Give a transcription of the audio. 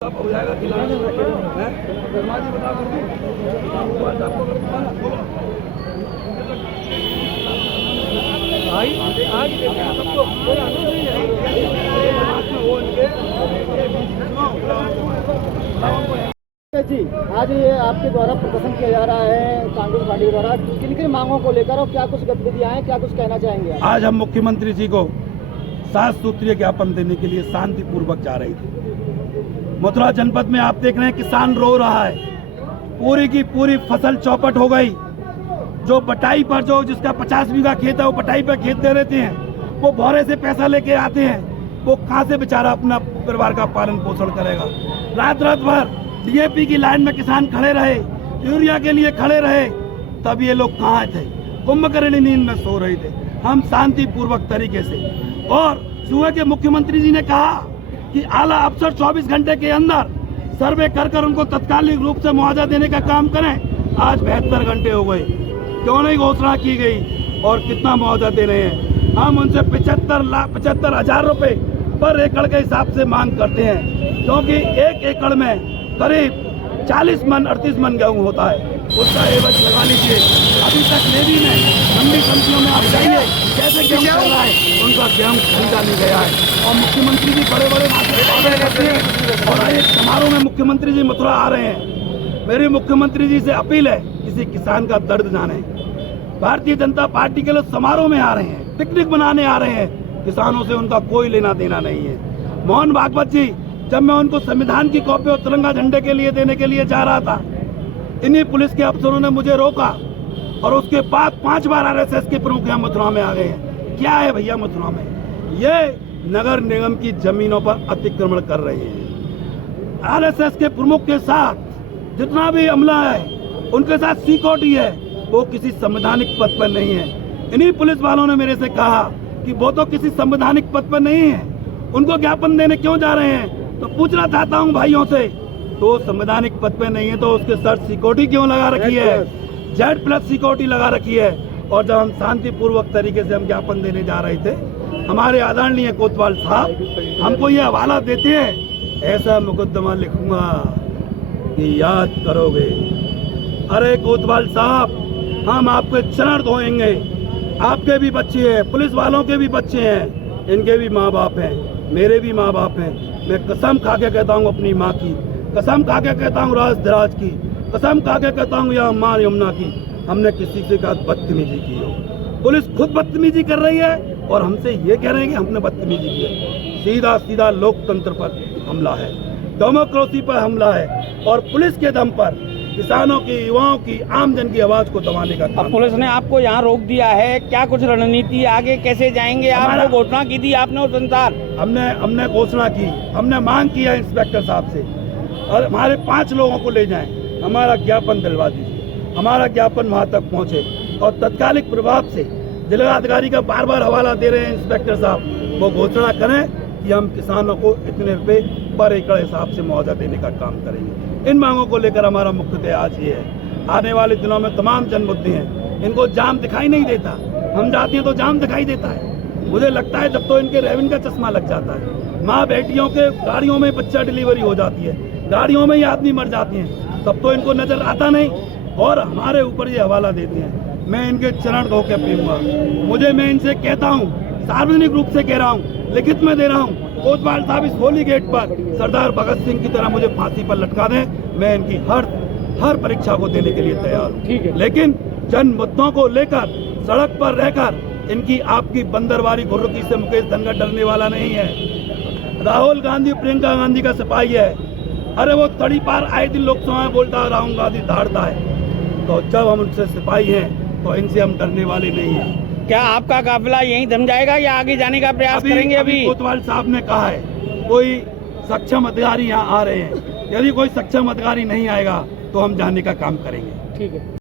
अब हो जाएगा खिलाना है शर्मा जी बता कर भाई आज सबको जी आज ये आपके द्वारा प्रदर्शन किया जा रहा है कांग्रेस पार्टी द्वारा, किन किन मांगों को लेकर और क्या कुछ गतिविधियां हैं, क्या कुछ कहना चाहेंगे? आज हम मुख्यमंत्री जी को 7 सूत्रीय ज्ञापन देने के लिए शांतिपूर्वक जा रहे थे। मथुरा जनपद में आप देख रहे हैं किसान रो रहा है, पूरी की पूरी फसल चौपट हो गई। जो बटाई पर जिसका 50 बीघा खेत है वो बटाई पर खेत दे देते हैं, वो भौरे से पैसा लेके आते हैं, वो कहाँ से बेचारा अपना परिवार का पालन पोषण करेगा। रात रात भर डीएपी की लाइन में किसान खड़े रहे, यूरिया के लिए खड़े रहे, तब ये लोग कहाँ थे? कुंभकर्णी नींद में सो रहे थे। हम शांतिपूर्वक तरीके से, और सुबह के मुख्यमंत्री जी ने कहा कि आला अफसर 24 घंटे के अंदर सर्वे कर उनको तत्कालिक रूप से मुआवजा देने का काम करें। आज 72 घंटे हो गए, क्यों नहीं घोषणा की गई और कितना मुआवजा दे रहे हैं? हम उनसे 75,000 रुपए पर एकड़ के हिसाब से मांग करते हैं, क्योंकि एक एकड़ में करीब 40 मन 38 मन गेहूँ होता है, उसका एवज लगा लीजिए। अभी तक नेवी में मंडी समितियों में आप जाइए कैसे गेहूँ चल रहा है, उनका गेहूँ खरीदा नहीं गया है। और मुख्यमंत्री जी बड़े बड़े वादे करते हैं, और एक समारोह में मुख्यमंत्री जी मथुरा आ रहे हैं। मेरी मुख्यमंत्री जी से अपील है, किसी किसान का दर्द जाने। भारतीय जनता पार्टी के लोग समारोह में आ रहे हैं, पिकनिक मनाने आ रहे हैं, किसानों से उनका कोई लेना देना नहीं है। मोहन भागवत जी, जब मैं उनको संविधान की कॉपी और तिरंगा झंडे के लिए देने के लिए जा रहा था, इन्हीं पुलिस के अफसरों ने मुझे रोका, और उसके बाद 5 बार आरएसएस के प्रमुख यहाँ मथुरा में आ गए हैं। क्या है भैया मथुरा में? ये नगर निगम की जमीनों पर अतिक्रमण कर रहे हैं। आरएसएस के प्रमुख के साथ जितना भी अमला है, उनके साथ सिक्योरिटी है, वो किसी संवैधानिक पद पर नहीं है। इन्हीं पुलिस वालों ने मेरे से कहा कि वो तो किसी संवैधानिक पद पर नहीं है, उनको ज्ञापन देने क्यों जा रहे हैं? तो पूछना चाहता हूं भाइयों से, तो संवैधानिक पद पे नहीं है तो उसके सर सिक्योरिटी क्यों लगा रखी है? Z+ सिक्योरिटी लगा रखी है। और जब हम शांतिपूर्वक तरीके से हम ज्ञापन देने जा रहे थे, हमारे आदरणीय कोतवाल साहब हमको ये हवाला देते हैं, ऐसा मुकदमा लिखूंगा कि याद करोगे। अरे कोतवाल साहब, हम आपके चरण धोएंगे। आपके भी बच्चे हैं, पुलिस वालों के भी बच्चे हैं, इनके भी माँ बाप हैं, मेरे भी माँ बाप हैं। मैं कसम खा के कहता हूँ अपनी माँ की, कसम खा के कहता हूँ राज धराज की, कसम खा के कहता हूँ या माँ यमुना की, हमने किसी के साथ बदतमीजी की हो। पुलिस खुद बदतमीजी कर रही है और हमसे ये कह रहे हैं कि हमने बदतमीजी की है। सीधा सीधा लोकतंत्र पर हमला है, डेमोक्रेसी पर हमला है, और पुलिस के दम पर किसानों की, युवाओं की, आमजन की आवाज को दबाने का काम। पुलिस ने आपको यहाँ रोक दिया है, क्या कुछ रणनीति आगे कैसे जाएंगे? आपने घोषणा की थी आपने उस अनुसार? हमने घोषणा की, हमने मांग की है इंस्पेक्टर साहब से, और हमारे 5 लोगों को ले जाएं, हमारा ज्ञापन दिलवा दीजिए, हमारा ज्ञापन वहाँ तक पहुँचे। और तत्कालिक प्रभाव से जिलाधिकारी का बार बार हवाला दे रहे हैं इंस्पेक्टर साहब, वो घोषणा करें कि हम किसानों को इतने रुपए पर एकड़ हिसाब से मुआवजा देने का काम करेंगे। इन मांगों को लेकर हमारा मुख्यतः आज ये है। आने वाले दिनों में तमाम जन मुद्दे हैं, इनको जाम दिखाई नहीं देता, हम जाते हैं तो जाम दिखाई देता है। मुझे लगता है जब तो इनके रेवन का चश्मा लग जाता है, माँ बेटियों के गाड़ियों में बच्चा डिलीवरी हो जाती है, गाड़ियों में ही आदमी मर जाते हैं, तब तो इनको नजर आता नहीं, और हमारे ऊपर ये हवाला देते हैं। मैं इनके चरण धो के पीऊंगा। मैं इनसे कहता हूँ, सार्वजनिक रूप से कह रहा हूँ, लिखित में दे रहा हूँ, कोतवाल साहब इस होली गेट पर सरदार भगत सिंह की तरह मुझे फांसी पर लटका दें, मैं इनकी हर परीक्षा को देने के लिए तैयार हूँ। लेकिन जन मुद्दों को लेकर सड़क पर रहकर इनकी आपकी बंदरवारी घुर्रकी से मुकेश धनखड़ डरने वाला नहीं है। राहुल गांधी प्रियंका गांधी का सिपाही है। अरे वो तड़ी पार आए दिन लोकसभा में बोलता है राहुल गांधी धाड़ता है, तो जब हम उनसे सिपाही हैं तो इनसे हम डरने वाले नहीं हैं। क्या आपका काफिला यहीं थम जाएगा या आगे जाने का प्रयास करेंगे? अभी कोतवाल साहब ने कहा है कोई सक्षम अधिकारी यहाँ आ रहे हैं, यदि कोई सक्षम अधिकारी नहीं आएगा तो हम जाने का काम करेंगे। ठीक है।